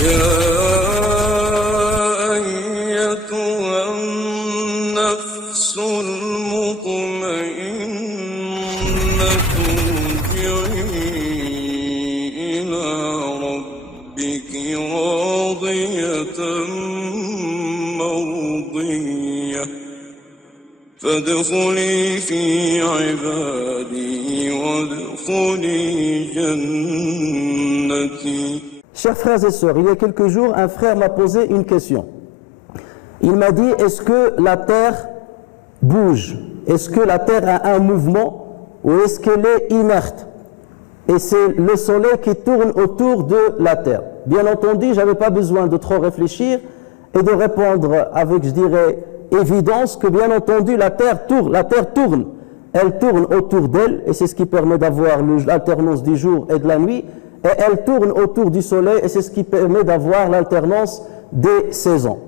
يا أيتها النفس المطمئنة ارجعي إلى ربك راضية مرضية فادخلي في عبادي وادخلي جنتي. Chers frères et sœurs, il y a quelques jours, un frère m'a posé une question. Il m'a dit, est-ce que la terre bouge? Est-ce que la terre a un mouvement ou est-ce qu'elle est inerte? Et c'est le soleil qui tourne autour de la terre. Bien entendu, je n'avais pas besoin de trop réfléchir et de répondre avec, je dirais, évidence que bien entendu la terre tourne. Elle tourne autour d'elle et c'est ce qui permet d'avoir l'alternance du jour et de la nuit. Et elle tourne autour du soleil et c'est ce qui permet d'avoir l'alternance des saisons.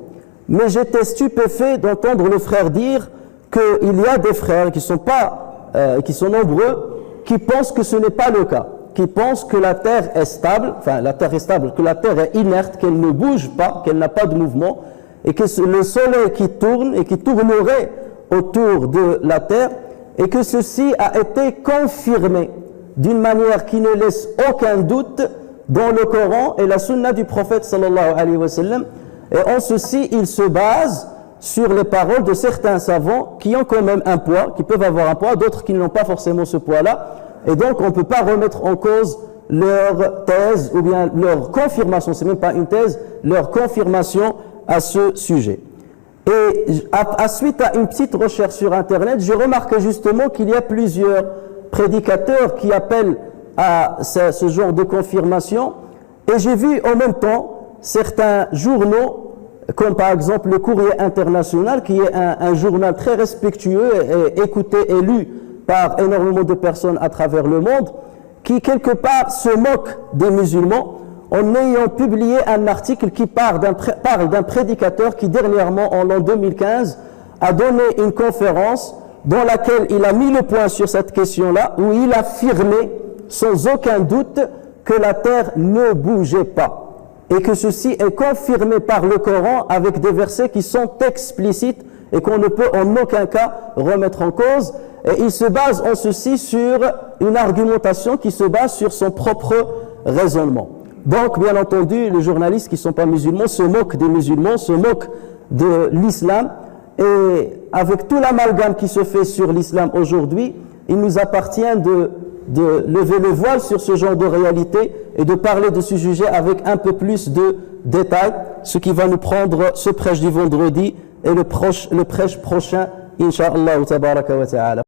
Mais j'étais stupéfait d'entendre le frère dire qu'il y a des frères qui sont nombreux, qui pensent que ce n'est pas le cas, qui pensent que la terre est stable, que la terre est inerte, qu'elle ne bouge pas, qu'elle n'a pas de mouvement, et que le soleil qui tourne et qui tournerait autour de la terre, et que ceci a été confirmé d'une manière qui ne laisse aucun doute dans le Coran et la sunna du prophète sallallahu alayhi wa sallam. Et en ceci, il se base sur les paroles de certains savants qui ont quand même un poids, qui peuvent avoir un poids, d'autres qui n'ont pas forcément ce poids-là. Et donc, on ne peut pas remettre en cause leur thèse ou bien leur confirmation, c'est même pas une thèse, leur confirmation à ce sujet. Et suite à une petite recherche sur Internet, j'ai remarqué justement qu'il y a plusieurs prédicateurs qui appellent à ce genre de confirmation. Et j'ai vu en même temps certains journaux, comme par exemple le Courrier International, qui est un journal très respectueux et écouté et lu par énormément de personnes à travers le monde, qui quelque part se moque des musulmans en ayant publié un article qui parle d'un prédicateur qui dernièrement, en l'an 2015, a donné une conférence dans laquelle il a mis le point sur cette question-là, où il affirmait sans aucun doute que la terre ne bougeait pas et que ceci est confirmé par le Coran avec des versets qui sont explicites et qu'on ne peut en aucun cas remettre en cause. Et il se base en ceci sur une argumentation qui se base sur son propre raisonnement. Donc, bien entendu, les journalistes qui ne sont pas musulmans se moquent des musulmans, se moquent de l'islam. Et avec tout l'amalgame qui se fait sur l'islam aujourd'hui, il nous appartient de lever le voile sur ce genre de réalité et de parler de ce sujet avec un peu plus de détails, ce qui va nous prendre ce prêche du vendredi et le prêche prochain, Inch'Allah tabaraka wa ta'ala.